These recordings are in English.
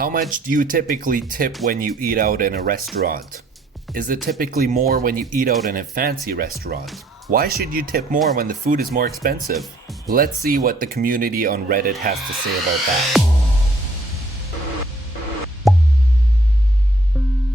How much do you typically tip when you eat out in a restaurant? Is it typically more when you eat out in a fancy restaurant? Why should you tip more when the food is more expensive? Let's see what the community on Reddit has to say about that.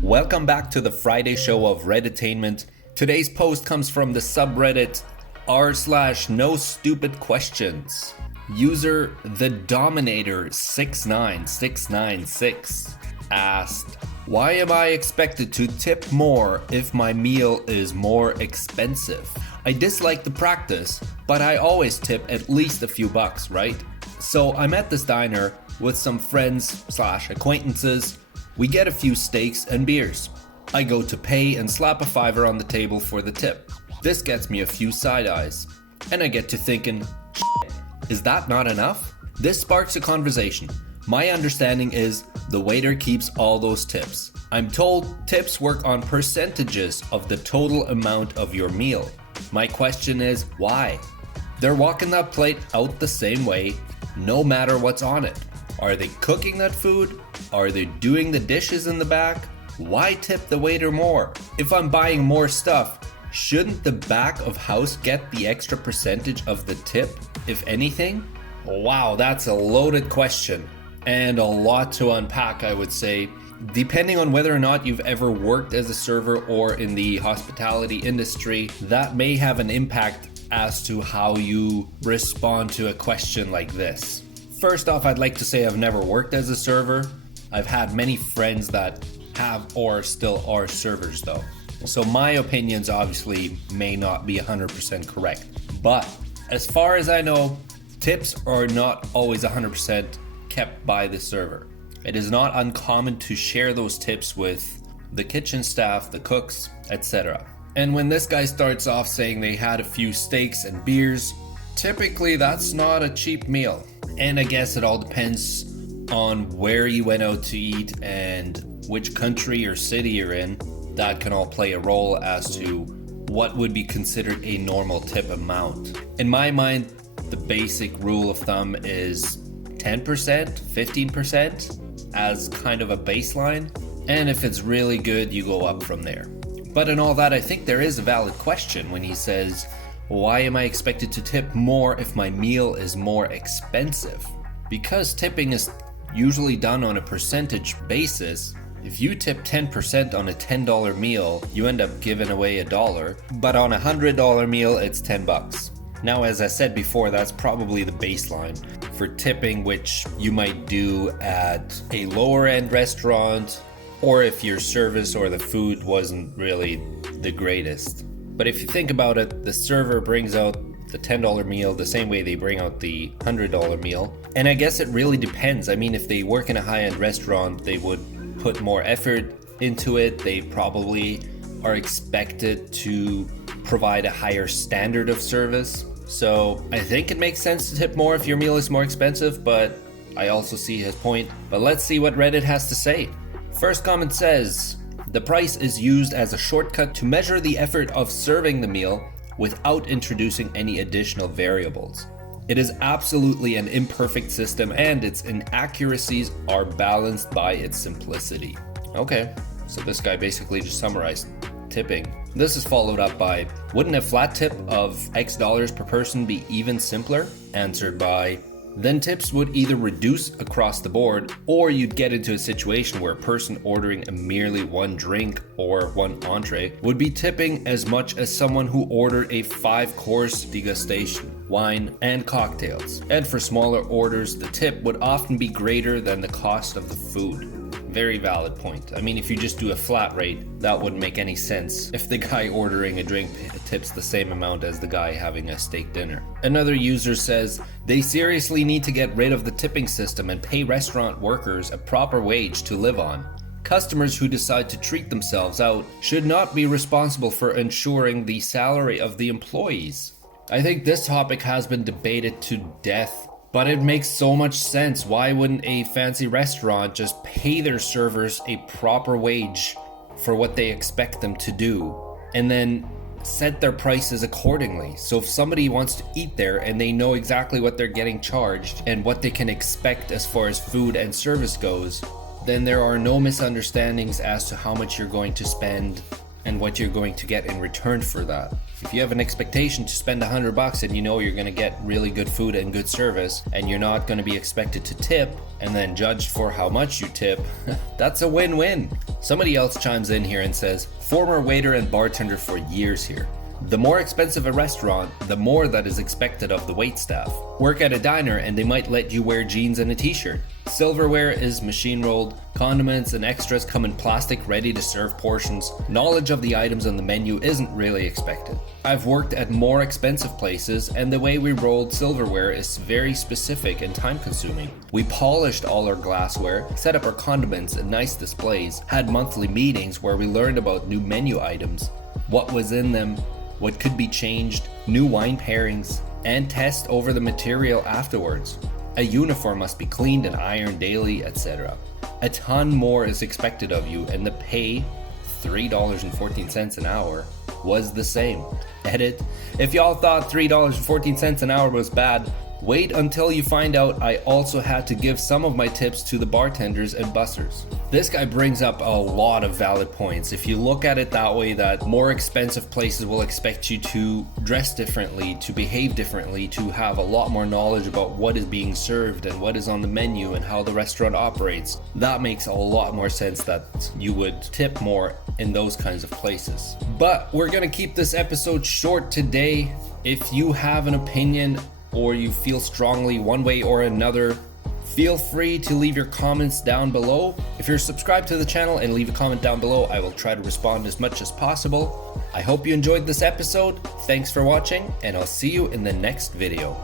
Welcome back to the Friday show of Redditainment. Today's post comes from the subreddit r/nostupidquestions. User the Dominator 69696 asked, "Why am I expected to tip more if my meal is more expensive? I dislike the practice, but I always tip at least a few bucks, right? So I'm at this diner with some friends/acquaintances. We get a few steaks and beers. I go to pay and slap a $5 on the table for the tip. This gets me a few side eyes, and I get to thinking, shit, is that not enough? This sparks a conversation. My understanding is the waiter keeps all those tips. I'm told tips work on percentages of the total amount of your meal. My question is, why? They're walking that plate out the same way, no matter what's on it. Are they cooking that food? Are they doing the dishes in the back? Why tip the waiter more? If I'm buying more stuff, shouldn't the back of house get the extra percentage of the tip, if anything?" Wow, that's a loaded question and a lot to unpack, I would say. Depending on whether or not you've ever worked as a server or in the hospitality industry, that may have an impact as to how you respond to a question like this. First off, I'd like to say I've never worked as a server. I've had many friends that have or still are servers though. So my opinions obviously may not be 100% correct. But as far as I know, tips are not always 100% kept by the server. It is not uncommon to share those tips with the kitchen staff, the cooks, etc. And when this guy starts off saying they had a few steaks and beers, typically that's not a cheap meal. And I guess it all depends on where you went out to eat and which country or city you're in. That can all play a role as to what would be considered a normal tip amount. In my mind, the basic rule of thumb is 10%, 15% as kind of a baseline. And if it's really good, you go up from there. But in all that, I think there is a valid question when he says, why am I expected to tip more if my meal is more expensive? Because tipping is usually done on a percentage basis. If you tip 10% on a $10 meal, you end up giving away $1, but on a $100 meal, it's $10. Now, as I said before, that's probably the baseline for tipping, which you might do at a lower end restaurant, or if your service or the food wasn't really the greatest. But if you think about it, the server brings out the $10 meal the same way they bring out the $100 meal. And I guess it really depends. I mean, if they work in a high-end restaurant, they would put more effort into it. They probably are expected to provide a higher standard of service. So I think it makes sense to tip more if your meal is more expensive, but I also see his point. But let's see what Reddit has to say. First comment says, the price is used as a shortcut to measure the effort of serving the meal without introducing any additional variables. It is absolutely an imperfect system and its inaccuracies are balanced by its simplicity. Okay, so this guy basically just summarized tipping. This is followed up by, wouldn't a flat tip of X dollars per person be even simpler? Answered by, then tips would either reduce across the board, or you'd get into a situation where a person ordering a merely one drink or one entree would be tipping as much as someone who ordered a 5-course degustation, wine, and cocktails. And for smaller orders, the tip would often be greater than the cost of the food. Very valid point. I mean, if you just do a flat rate, that wouldn't make any sense if the guy ordering a drink tips the same amount as the guy having a steak dinner. Another user says, they seriously need to get rid of the tipping system and pay restaurant workers a proper wage to live on. Customers who decide to treat themselves out should not be responsible for ensuring the salary of the employees. I think this topic has been debated to death, but it makes so much sense. Why wouldn't a fancy restaurant just pay their servers a proper wage for what they expect them to do, and then set their prices accordingly? So if somebody wants to eat there and they know exactly what they're getting charged and what they can expect as far as food and service goes, then there are no misunderstandings as to how much you're going to spend and what you're going to get in return for that. If you have an expectation to spend $100 and you know you're going to get really good food and good service, and you're not going to be expected to tip and then judged for how much you tip, that's a win-win. Somebody else chimes in here and says, former waiter and bartender for years here. The more expensive a restaurant, the more that is expected of the waitstaff. Work at a diner and they might let you wear jeans and a t-shirt. Silverware is machine rolled, condiments and extras come in plastic ready to serve portions. Knowledge of the items on the menu isn't really expected. I've worked at more expensive places and the way we rolled silverware is very specific and time consuming. We polished all our glassware, set up our condiments and nice displays, had monthly meetings where we learned about new menu items, what was in them, what could be changed, new wine pairings, and test over the material afterwards. A uniform must be cleaned and ironed daily, etc. A ton more is expected of you, and the pay, $3.14 an hour, was the same. Edit. If y'all thought $3.14 an hour was bad, wait until you find out I also had to give some of my tips to the bartenders and bussers. This guy brings up a lot of valid points. If you look at it that way, that more expensive places will expect you to dress differently, to behave differently, to have a lot more knowledge about what is being served and what is on the menu and how the restaurant operates. That makes a lot more sense that you would tip more in those kinds of places. But we're gonna keep this episode short today. If you have an opinion or you feel strongly one way or another, feel free to leave your comments down below. If you're subscribed to the channel and leave a comment down below, I will try to respond as much as possible. I hope you enjoyed this episode. Thanks for watching, and I'll see you in the next video.